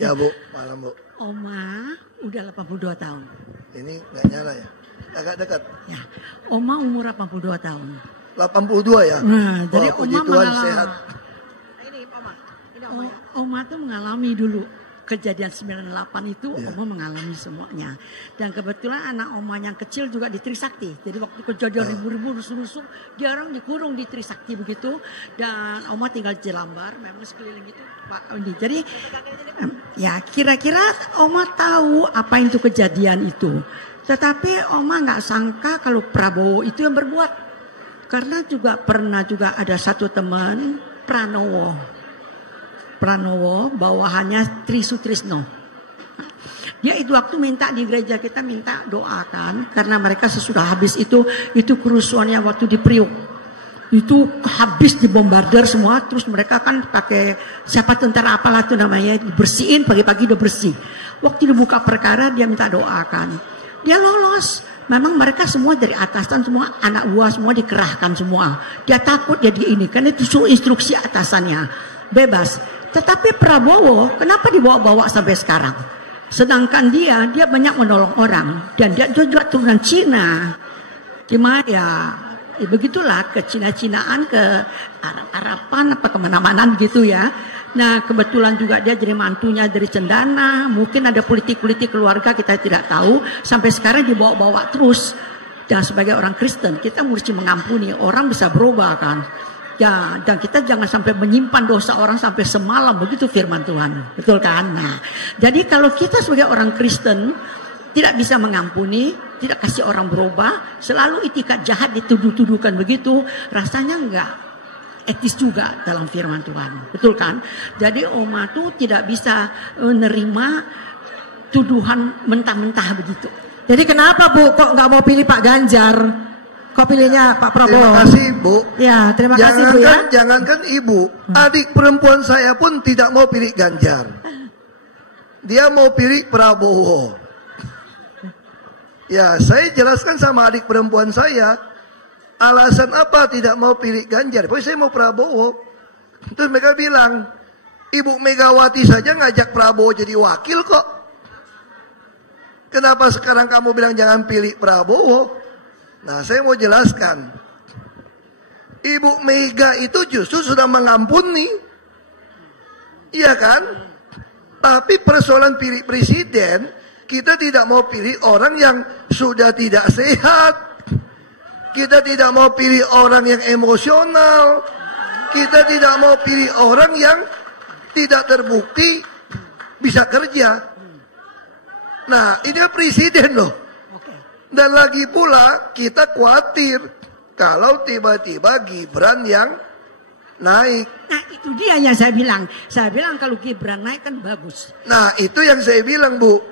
Ya Bu, malam Bu. Oma udah 82 tahun. Ini nggak nyala ya? Agak dekat. Ya, Oma umur 82 tahun. 82 ya? Nah, jadi puji Oma Tuhan mengalami. sehat. Ini Oma. Ini Oma. Oma tuh mengalami dulu kejadian 98 itu, Ya. Oma mengalami semuanya. Dan kebetulan anak Oma yang kecil juga di Trisakti. Jadi waktu kejadian ribu-ribu rusuh-rusuh, dia orang dikurung di Trisakti begitu. Dan Oma tinggal di Jelambar, memang sekeliling itu Pak Andi. Jadi ya kira-kira Oma tahu apa itu kejadian itu. Tetapi Oma nggak sangka kalau Prabowo itu yang berbuat. Karena juga pernah juga ada satu teman Pranowo bawahannya Tri Sutrisno. Dia itu waktu minta di gereja kita minta doakan karena mereka sesudah habis itu kerusuhannya waktu di Priok. Itu habis dibombardir semua, terus mereka kan pakai siapa tentara apalah itu namanya dibersihin, pagi-pagi udah bersih. Waktu dibuka perkara dia minta doakan. Dia lolos. Memang mereka semua dari atasan semua anak buah semua dikerahkan semua. Dia takut jadi ini karena itu suruh instruksi atasannya. Bebas. Tetapi Prabowo kenapa dibawa-bawa sampai sekarang? Sedangkan dia banyak menolong orang dan dia juga turunan Cina. Gimana ya? Begitulah ke Cina-Cinaan, ke Arab-Araban apa kemana-mana gitu ya. Nah kebetulan juga dia jadi mantunya dari Cendana. Mungkin ada politik-politik keluarga kita tidak tahu. Sampai sekarang dibawa-bawa terus. Dan sebagai orang Kristen kita mesti mengampuni. Orang bisa berubah kan. Ya, dan kita jangan sampai menyimpan dosa orang sampai semalam. Begitu firman Tuhan. Betul kan? Nah, jadi kalau kita sebagai orang Kristen tidak bisa mengampuni, tidak kasih orang berubah, selalu itikat jahat dituduh-tuduhkan begitu, rasanya enggak etis juga dalam firman Tuhan. Betul kan? Jadi Oma tuh tidak bisa menerima tuduhan mentah-mentah begitu. Jadi kenapa Bu kok nggak mau pilih Pak Ganjar? Kok pilihnya Pak Prabowo? Terima kasih Bu. Ya, terima kasih Bu ya. Jangankan Ibu, adik perempuan saya pun tidak mau pilih Ganjar. Dia mau pilih Prabowo. Ya, saya jelaskan sama adik perempuan saya, alasan apa tidak mau pilih Ganjar. Pokoknya saya mau Prabowo. Terus mereka bilang, Ibu Megawati saja ngajak Prabowo jadi wakil kok. Kenapa sekarang kamu bilang jangan pilih Prabowo? Nah, saya mau jelaskan. Ibu Mega itu justru sudah mengampuni. Iya kan? Tapi persoalan pilih presiden, kita tidak mau pilih orang yang sudah tidak sehat. Kita tidak mau pilih orang yang emosional. Kita tidak mau pilih orang yang tidak terbukti bisa kerja. Nah, ini presiden loh. Dan lagi pula kita khawatir kalau tiba-tiba Gibran yang naik. Nah itu dia yang saya bilang. Saya bilang kalau Gibran naik kan bagus. Nah itu yang saya bilang Bu.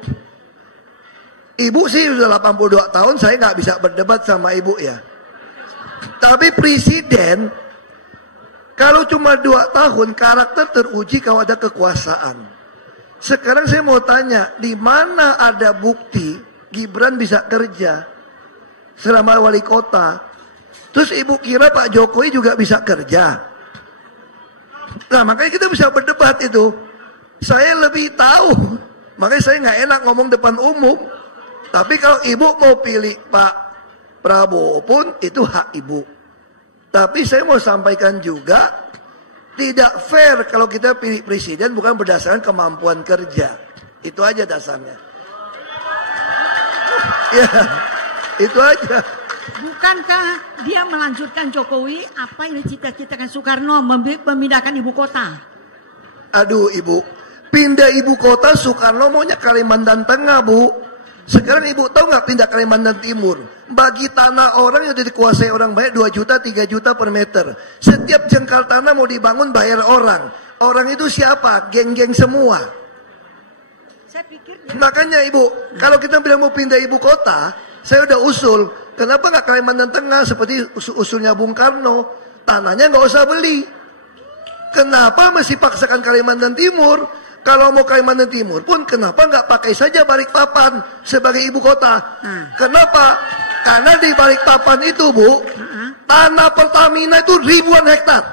Ibu sih sudah 82 tahun, saya nggak bisa berdebat sama ibu ya. Tapi presiden, kalau cuma 2 tahun karakter teruji kalau ada kekuasaan. Sekarang saya mau tanya, di mana ada bukti Gibran bisa kerja selama wali kota? Terus ibu kira Pak Jokowi juga bisa kerja? Nah makanya kita bisa berdebat itu. Saya lebih tahu, makanya saya nggak enak ngomong depan umum. Tapi kalau ibu mau pilih Pak Prabowo pun itu hak ibu. Tapi saya mau sampaikan juga, tidak fair kalau kita pilih presiden bukan berdasarkan kemampuan kerja. Itu aja dasarnya. Ya, itu aja. Bukankah dia melanjutkan Jokowi apa yang dicita-citakan Soekarno memindahkan ibu kota? Aduh ibu, pindah ibu kota Soekarno maunya Kalimantan Tengah Bu. Sekarang ibu tahu nggak pindah Kalimantan Timur? Bagi tanah orang yang sudah dikuasai orang banyak 2 juta, 3 juta per meter. Setiap jengkal tanah mau dibangun bayar orang. Orang itu siapa? Geng-geng semua. Saya pikir Makanya ibu, kalau kita bilang mau pindah ibu kota, saya udah usul. Kenapa nggak Kalimantan Tengah seperti usulnya Bung Karno? Tanahnya nggak usah beli. Kenapa mesti paksakan Kalimantan Timur? Kalau mau Kalimantan Timur pun kenapa nggak pakai saja Balikpapan sebagai ibu kota? Kenapa? Karena di Balikpapan itu Bu, tanah Pertamina itu ribuan hektar.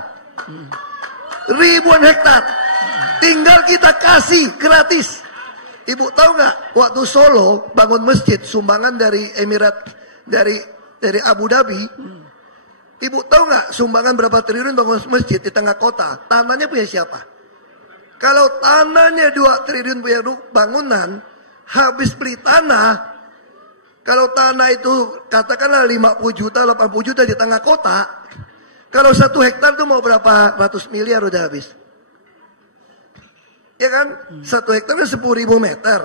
Ribuan hektar. Tinggal kita kasih gratis. Ibu tahu nggak, waktu Solo bangun masjid sumbangan dari Emirat, dari Abu Dhabi. Ibu tahu nggak sumbangan berapa triliun bangun masjid di tengah kota? Tanahnya punya siapa? Kalau tanahnya 2 triliun punya bangunan, habis beli tanah. Kalau tanah itu katakanlah 50 juta, 80 juta di tengah kota. Kalau 1 hektar itu mau berapa ratus miliar udah habis. Ya kan? 1 hektar kan 10.000 meter.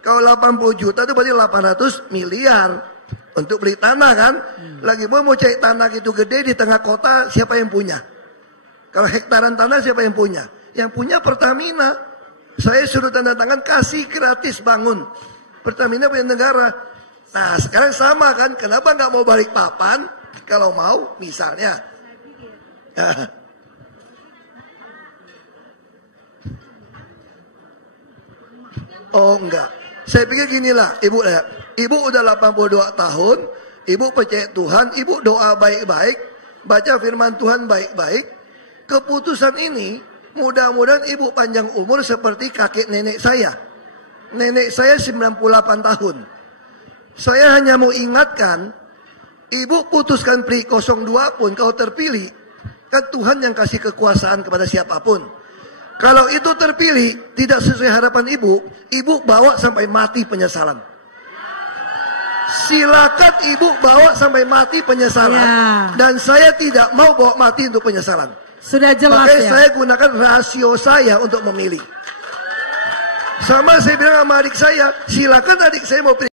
Kalau 80 juta itu berarti 800 miliar untuk beli tanah kan. Lagi mau cari tanah gitu gede di tengah kota, siapa yang punya? Kalau hektaran tanah siapa yang punya? Yang punya Pertamina. Saya suruh tanda tangan kasih gratis bangun. Pertamina punya negara. Nah sekarang sama kan. Kenapa nggak mau balik papan? Kalau mau misalnya. Oh enggak. Saya pikir ginilah, Ibu udah 82 tahun, Ibu percaya Tuhan, Ibu doa baik-baik, baca firman Tuhan baik-baik. Keputusan ini mudah-mudahan Ibu panjang umur seperti kakek nenek saya. Nenek saya 98 tahun. Saya hanya mau ingatkan, Ibu putuskan pilih 02 pun kalau terpilih, kan Tuhan yang kasih kekuasaan kepada siapapun. Kalau itu terpilih tidak sesuai harapan Ibu bawa sampai mati penyesalan. Silakan Ibu bawa sampai mati penyesalan. Ya. Dan saya tidak mau bawa mati untuk penyesalan. Sudah jelas. Makanya ya. saya gunakan rasio saya untuk memilih. Sama saya bilang sama adik saya, silakan adik saya mau pilih